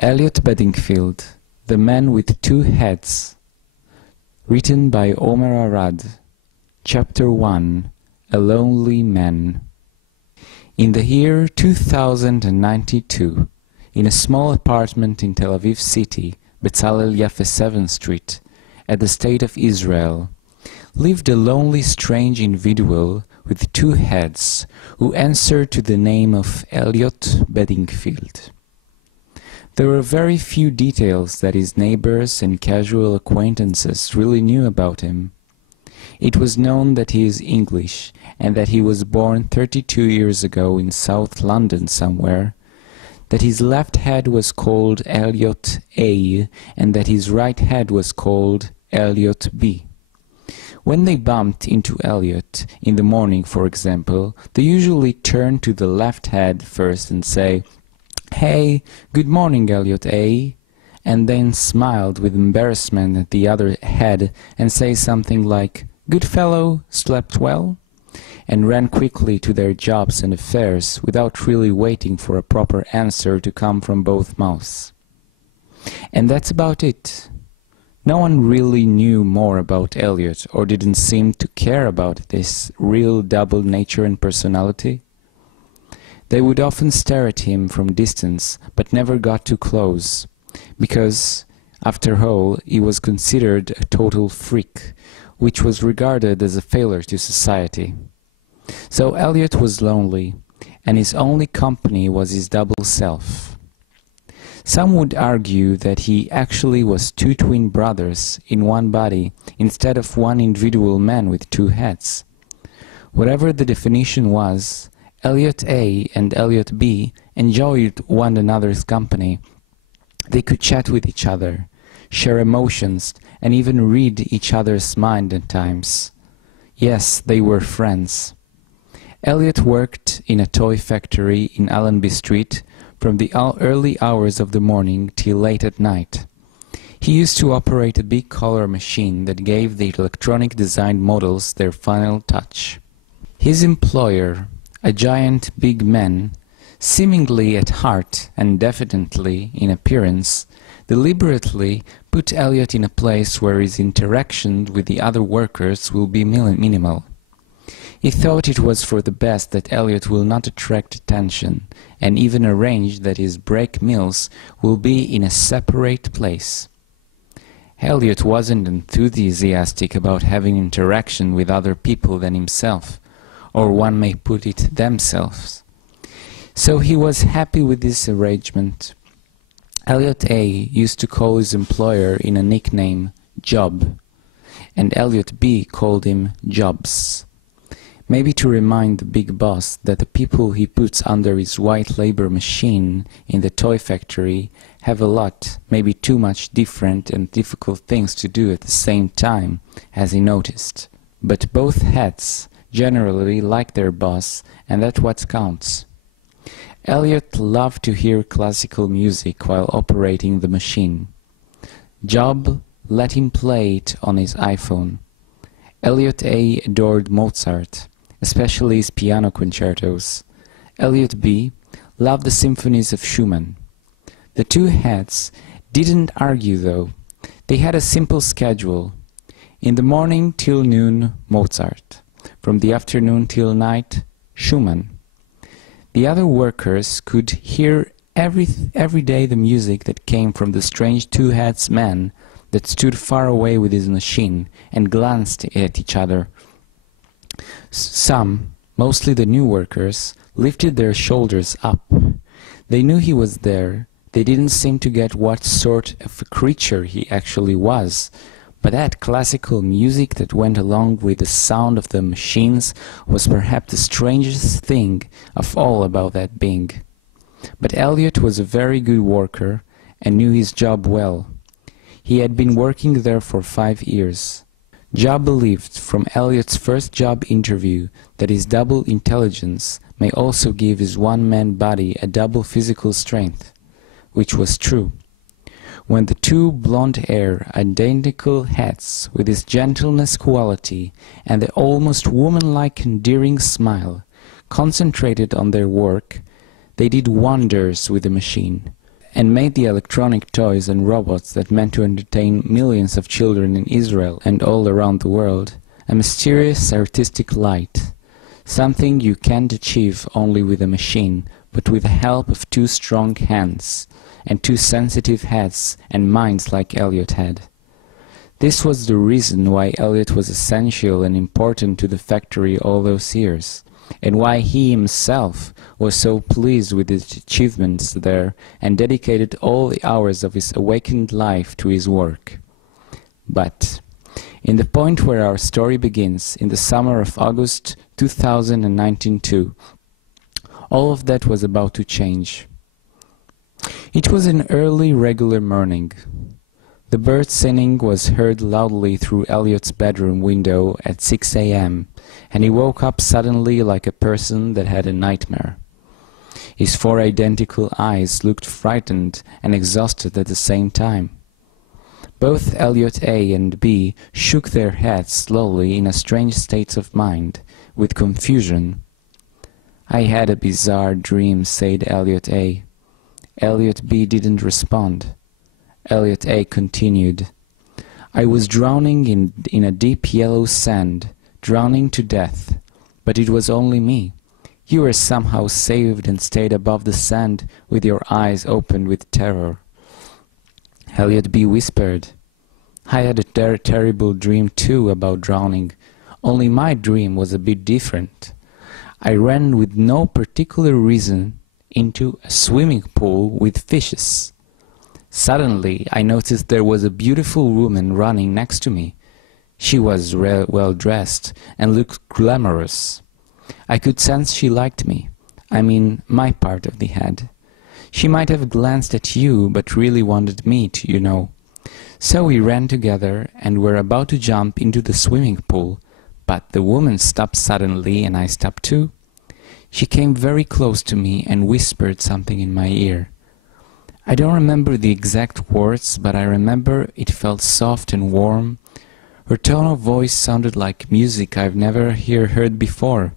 Eliott Bedingfield, The Man with Two Heads, written by Omer Arad. Chapter 1, A Lonely Man. In the year 2092, in a small apartment in Tel Aviv city, Bezalel Yaffe 7th Street, at the state of Israel, lived a lonely strange individual with two heads, who answered to the name of Eliott Bedingfield. There were very few details that his neighbors and casual acquaintances really knew about him. It was known that he is English, and that he was born 32 years ago in South London somewhere, that his left head was called Eliott A, and that his right head was called Eliott B. When they bumped into Eliott in the morning, for example, they usually turned to the left head first and say, "Hey, good morning, Eliott A," and then smiled with embarrassment at the other head and say something like, "Good fellow, slept well?" and ran quickly to their jobs and affairs without really waiting for a proper answer to come from both mouths. And that's about it. No one really knew more about Eliott, or didn't seem to care about this real double nature and personality. They would often stare at him from distance, but never got too close, because, after all, he was considered a total freak, which was regarded as a failure to society. So Eliott was lonely, and his only company was his double self. Some would argue that he actually was two twin brothers in one body, instead of one individual man with two heads. Whatever the definition was, Eliott A and Eliott B enjoyed one another's company. They could chat with each other, share emotions, and even read each other's mind at times. Yes, they were friends. Eliott worked in a toy factory in Allenby Street from the early hours of the morning till late at night. He used to operate a big color machine that gave the electronic designed models their final touch. His employer, a giant big man, seemingly at heart and definitely in appearance, deliberately put Eliott in a place where his interaction with the other workers will be minimal. He thought it was for the best that Eliott will not attract attention, and even arranged that his break meals will be in a separate place. Eliott wasn't enthusiastic about having interaction with other people than himself, or one may put it, themselves. So he was happy with this arrangement. Eliott A used to call his employer in a nickname Job, and Eliott B called him Jobs. Maybe to remind the big boss that the people he puts under his white labor machine in the toy factory have a lot, maybe too much different and difficult things to do at the same time, as he noticed. But both heads generally like their boss, and that's what counts. Eliott loved to hear classical music while operating the machine. Job let him play it on his iPhone. Eliott A adored Mozart, especially his piano concertos. Eliott B loved the symphonies of Schumann. The two heads didn't argue though. They had a simple schedule. In the morning till noon, Mozart. From the afternoon till night, Schumann. The other workers could hear every day the music that came from the strange two-heads man that stood far away with his machine and glanced at each other. Some, mostly the new workers, lifted their shoulders up. They knew he was there. They didn't seem to get what sort of a creature he actually was, but that classical music that went along with the sound of the machines was perhaps the strangest thing of all about that being. But Eliott was a very good worker and knew his job well. He had been working there for 5 years. Job believed from Eliott's first job interview that his double intelligence may also give his one-man body a double physical strength, which was true. When the two blonde-haired, identical heads, with his gentleness quality and the almost woman-like endearing smile, concentrated on their work, they did wonders with the machine. and made the electronic toys and robots that meant to entertain millions of children in Israel and all around the world, a mysterious artistic light, something you can't achieve only with a machine, but with the help of two strong hands, and two sensitive heads and minds like Eliott had. This was the reason why Eliott was essential and important to the factory all those years, and why he himself was so pleased with his achievements there and dedicated all the hours of his awakened life to his work. But, in the point where our story begins, in the summer of August 2019, all of that was about to change. It was an early regular morning. The bird singing was heard loudly through Eliott's bedroom window at 6 a.m., and he woke up suddenly like a person that had a nightmare. His four identical eyes looked frightened and exhausted at the same time. Both Eliott A and B shook their heads slowly in a strange state of mind, with confusion. "I had a bizarre dream," said Eliott A. Eliott B didn't respond. Eliott A continued, "I was drowning in a deep yellow sand, drowning to death, but it was only me. You were somehow saved and stayed above the sand with your eyes opened with terror." Eliott B whispered, "I had a terrible dream too about drowning, only my dream was a bit different. I ran with no particular reason into a swimming pool with fishes. Suddenly I noticed there was a beautiful woman running next to me. She was well dressed and looked glamorous. I could sense she liked me, I mean my part of the head. She might have glanced at you, but really wanted me to, you know. So we ran together and were about to jump into the swimming pool, but the woman stopped suddenly and I stopped too. She came very close to me and whispered something in my ear. I don't remember the exact words, but I remember it felt soft and warm. Her tone of voice sounded like music I've never heard before.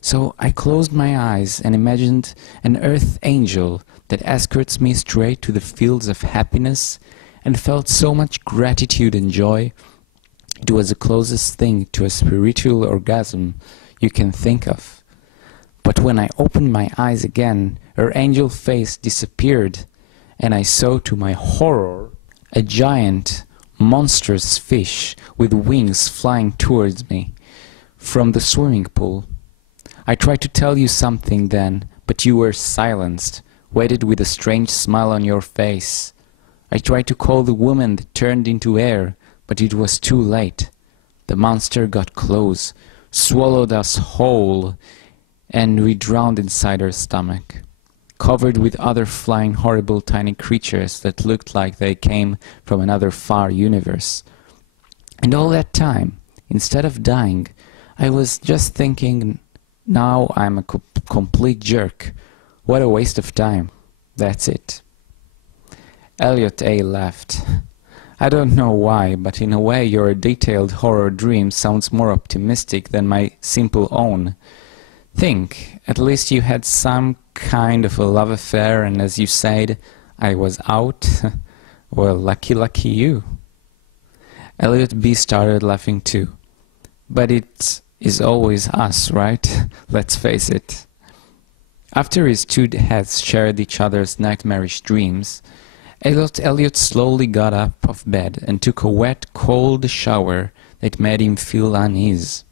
So I closed my eyes and imagined an earth angel that escorts me straight to the fields of happiness, and felt so much gratitude and joy. It was the closest thing to a spiritual orgasm you can think of. But when I opened my eyes again, her angel face disappeared, and I saw to my horror a giant, monstrous fish with wings flying towards me from the swimming pool. I tried to tell you something then, but you were silenced, waited with a strange smile on your face. I tried to call the woman that turned into air, but it was too late. The monster got close, swallowed us whole, and we drowned inside her stomach, covered with other flying horrible tiny creatures that looked like they came from another far universe. And all that time, instead of dying, I was just thinking, now I'm a complete jerk. What a waste of time. That's it." Eliott A laughed. "I don't know why, but in a way your detailed horror dream sounds more optimistic than my simple own. Think, at least you had some kind of a love affair, and as you said, I was out. Well, lucky you." Eliott B started laughing too. "But it is always us, right? Let's face it." After his two heads shared each other's nightmarish dreams, Eliott slowly got up of bed and took a wet, cold shower that made him feel uneasy.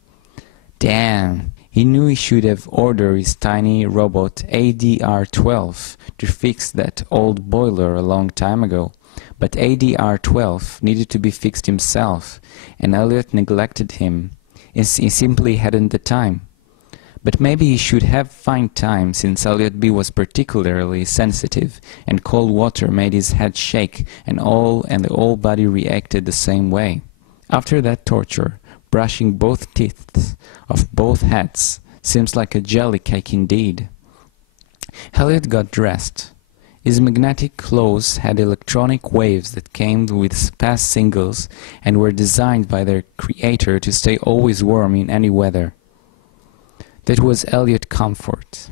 Damn! He knew he should have ordered his tiny robot ADR-12 to fix that old boiler a long time ago, but ADR-12 needed to be fixed himself, and Eliott neglected him. He simply hadn't the time. But maybe he should have found time, since Eliott B was particularly sensitive, and cold water made his head shake, and the whole body reacted the same way. After that torture, brushing both teeth of both heads seems like a jelly cake indeed. Eliott got dressed. His magnetic clothes had electronic waves that came with past singles and were designed by their creator to stay always warm in any weather. That was Eliott comfort.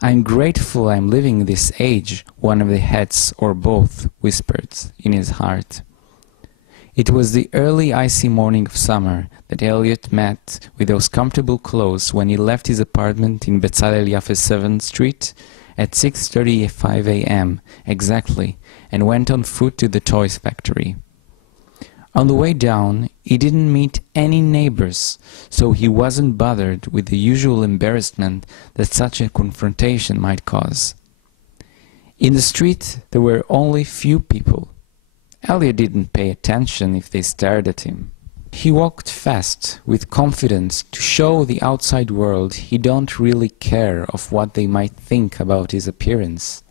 "I'm grateful I'm living in this age," one of the heads, or both, whispered in his heart. It was the early icy morning of summer that Eliott met with those comfortable clothes when he left his apartment in Bezalel Yaffe 7th Street at 6:35 a.m. exactly, and went on foot to the toys factory. On the way down, he didn't meet any neighbors, so he wasn't bothered with the usual embarrassment that such a confrontation might cause. In the street, there were only few people. Eliott didn't pay attention if they stared at him. He walked fast, with confidence, to show the outside world he don't really care of what they might think about his appearance,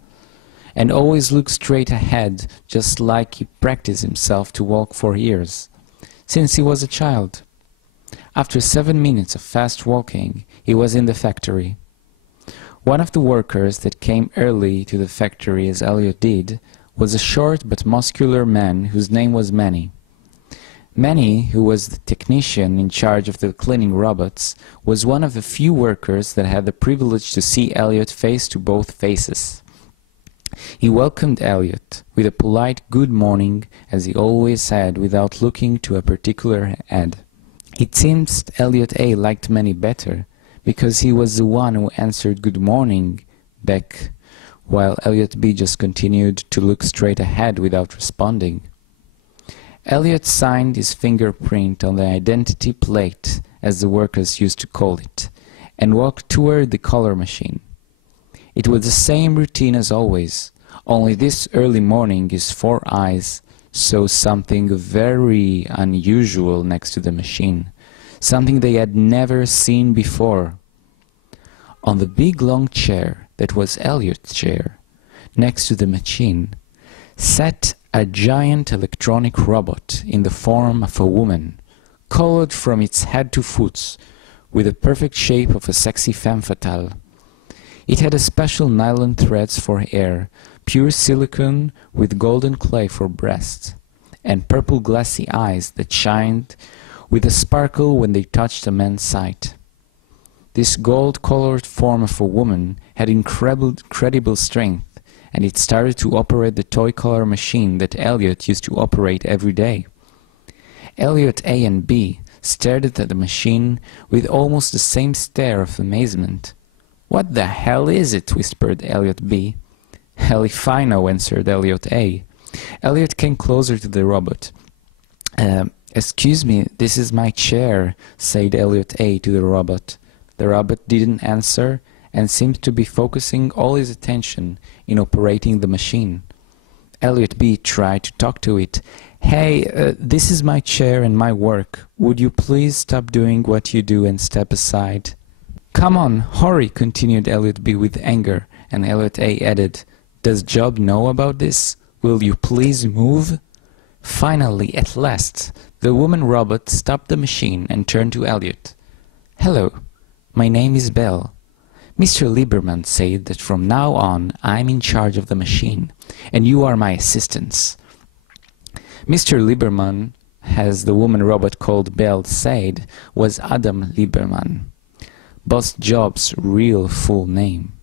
and always looked straight ahead, just like he practiced himself to walk for years, since he was a child. After 7 minutes of fast walking, he was in the factory. One of the workers that came early to the factory, as Eliott did, was a short but muscular man whose name was Manny. Manny, who was the technician in charge of the cleaning robots, was one of the few workers that had the privilege to see Eliott face to both faces. He welcomed Eliott with a polite good morning, as he always said, without looking to a particular head. It seems Eliott A liked Manny better, because he was the one who answered good morning back, while Eliott B just continued to look straight ahead without responding. Eliott signed his fingerprint on the identity plate, as the workers used to call it, and walked toward the color machine. It was the same routine as always, only this early morning his 4 eyes saw something very unusual next to the machine, something they had never seen before. On the big long chair that was Eliott's chair, next to the machine, sat a giant electronic robot in the form of a woman, colored from its head to foot, with the perfect shape of a sexy femme fatale. It had a special nylon threads for hair, pure silicone with golden clay for breasts, and purple glassy eyes that shined with a sparkle when they touched a man's sight. This gold-colored form of a woman had incredible strength, and it started to operate the toy color machine that Eliott used to operate every day. Eliott A and B stared at the machine with almost the same stare of amazement. "What the hell is it?" whispered Eliott B. "Hell if I know," answered Eliott A. Eliott came closer to the robot. Excuse me, this is my chair," said Eliott A to the robot. The robot didn't answer and seemed to be focusing all his attention in operating the machine. Eliott B tried to talk to it. "Hey, this is my chair and my work. Would you please stop doing what you do and step aside?" "Come on, hurry," continued Eliott B with anger, and Eliott A added, "Does Job know about this? Will you please move?" Finally, at last, the woman robot stopped the machine and turned to Eliott. "Hello, my name is Belle. Mr. Lieberman said that from now on I'm in charge of the machine, and you are my assistants." Mr. Lieberman, as the woman robot called Belle said, was Adam Lieberman, Boss Job's real full name.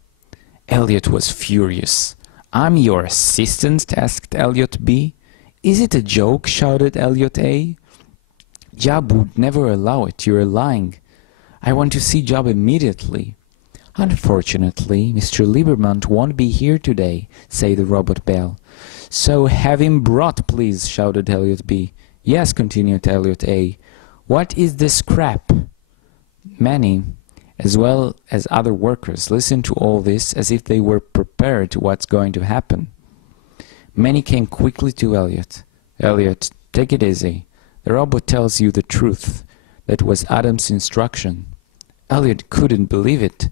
Eliott was furious. "I'm your assistant?" asked Eliott B. "Is it a joke?" shouted Eliott A. "Job would never allow it. You're lying. I want to see Job immediately." "Unfortunately, Mr. Lieberman won't be here today," said the robot Belle. "So have him brought, please," shouted Eliott B. "Yes," continued Eliott A. "What is this crap?" Many, as well as other workers, listened to all this as if they were prepared to what's going to happen. Many came quickly to Eliott. "Eliott, take it easy. The robot tells you the truth. That was Adam's instruction." Eliott couldn't believe it.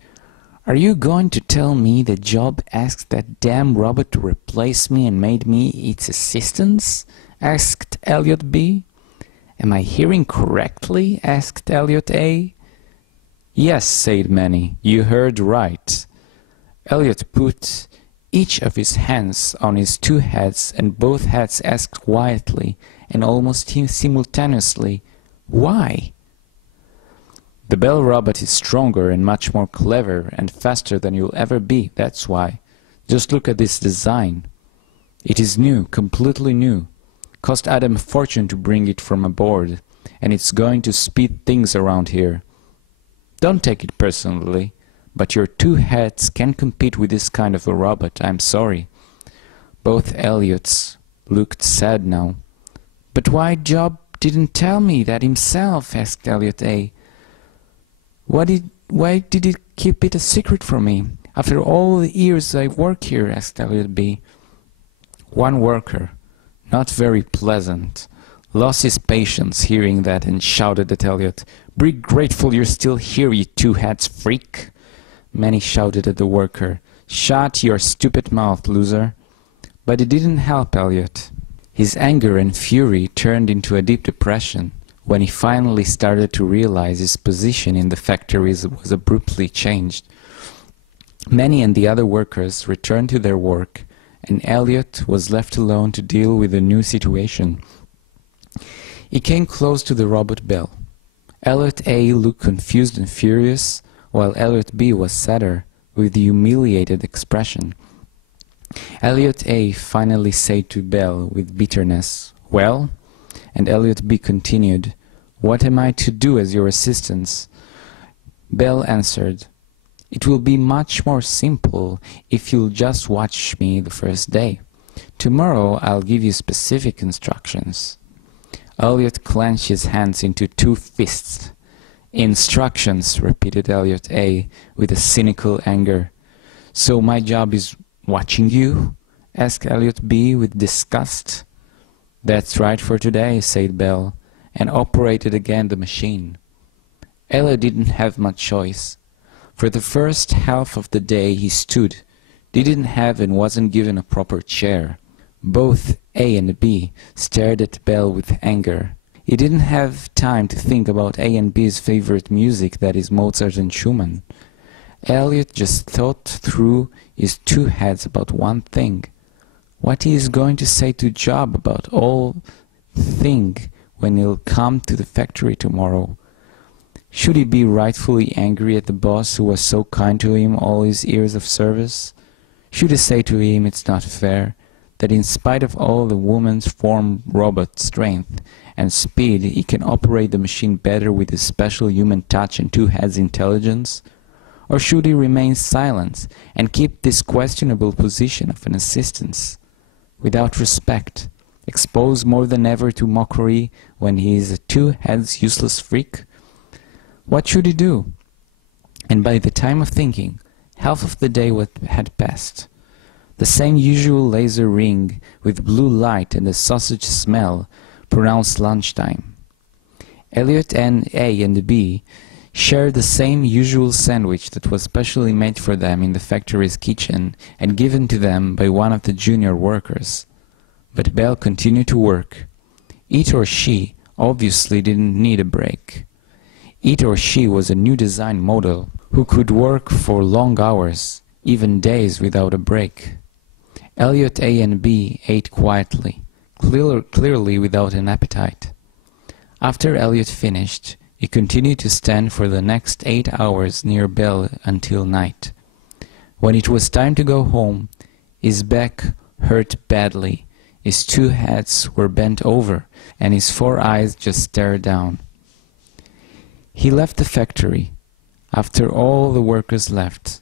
"Are you going to tell me that Job asked that damn robot to replace me and made me its assistants?" asked Eliott B. "Am I hearing correctly?" asked Eliott A. "Yes," said Manny, "you heard right." Eliott put each of his hands on his 2 heads, and both heads asked quietly and almost simultaneously, "Why?" The Bell robot is stronger and much more clever and faster than you'll ever be, that's why. Just look at this design. It is new, completely new. Cost Adam a fortune to bring it from aboard, and it's going to speed things around here. Don't take it personally, but your two heads can't compete with this kind of a robot, I'm sorry. Both Eliotts looked sad now. But why Job didn't tell me that himself? Asked Eliott A. Why did he keep it a secret from me? After all the years I work here, asked Eliott B. One worker, not very pleasant, lost his patience hearing that and shouted at Eliott, "Be grateful you're still here, you two-heads freak!" Many shouted at the worker, "Shut your stupid mouth, loser!" But it didn't help Eliott. His anger and fury turned into a deep depression when he finally started to realize his position in the factories was abruptly changed. Many and the other workers returned to their work, and Eliott was left alone to deal with the new situation. He came close to the robot Bell. Eliott A looked confused and furious, while Eliott B was sadder, with a humiliated expression. Eliott A finally said to Bell with bitterness, "Well?" And Eliott B continued, "What am I to do as your assistant?" Bell answered, "It will be much more simple if you'll just watch me the first day. Tomorrow I'll give you specific instructions." Eliott clenched his hands into two fists. "Instructions," repeated Eliott A with a cynical anger. "So my job is watching you?" asked Eliott B with disgust. "That's right for today," said Bell, and operated again the machine. Eliott didn't have much choice. For the first half of the day he stood, didn't have and wasn't given a proper chair. Both A and B stared at Bell with anger. He didn't have time to think about A and B's favorite music, that is Mozart and Schumann. Eliott just thought through his two heads about one thing. What he is going to say to Job about all thing when he'll come to the factory tomorrow. Should he be rightfully angry at the boss who was so kind to him all his years of service? Should he say to him it's not fair, that in spite of all the woman's form robot strength and speed, he can operate the machine better with his special human touch and two heads intelligence? Or should he remain silent and keep this questionable position of an assistant? Without respect, exposed more than ever to mockery when he is a two-heads useless freak? What should he do? And by the time of thinking, half of the day had passed. The same usual laser ring with blue light and a sausage smell pronounced lunchtime. Eliott A and B shared the same usual sandwich that was specially made for them in the factory's kitchen and given to them by one of the junior workers. But Bell continued to work. It or she obviously didn't need a break. It or she was a new design model who could work for long hours, even days without a break. Eliott A and B ate quietly, clearly without an appetite. After Eliott finished, he continued to stand for the next 8 hours near Bell until night. When it was time to go home, his back hurt badly, his two heads were bent over, and his 4 eyes just stared down. He left the factory, after all the workers left.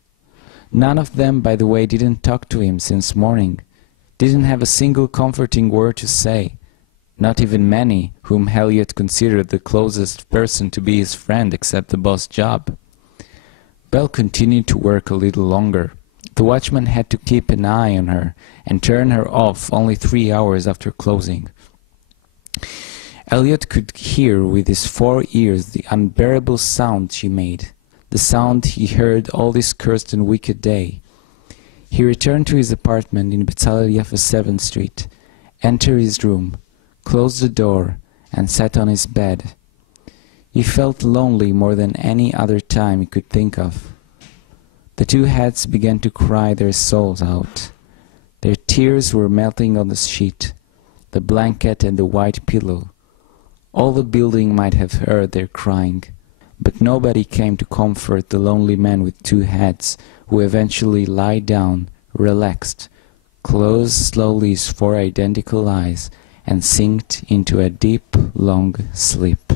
None of them, by the way, didn't talk to him since morning, didn't have a single comforting word to say. Not even Manny, whom Eliott considered the closest person to be his friend except the boss Job. Bell continued to work a little longer. The watchman had to keep an eye on her and turn her off only 3 hours after closing. Eliott could hear with his 4 ears the unbearable sound she made, the sound he heard all this cursed and wicked day. He returned to his apartment in Bezalel Yaffa 7th Street, entered his room, closed the door, and sat on his bed. He felt lonely more than any other time he could think of. The two heads began to cry their souls out. Their tears were melting on the sheet, the blanket and the white pillow. All the building might have heard their crying. But nobody came to comfort the lonely man with two heads, who eventually lie down, relaxed, close slowly his four identical eyes, and sinked into a deep, long sleep.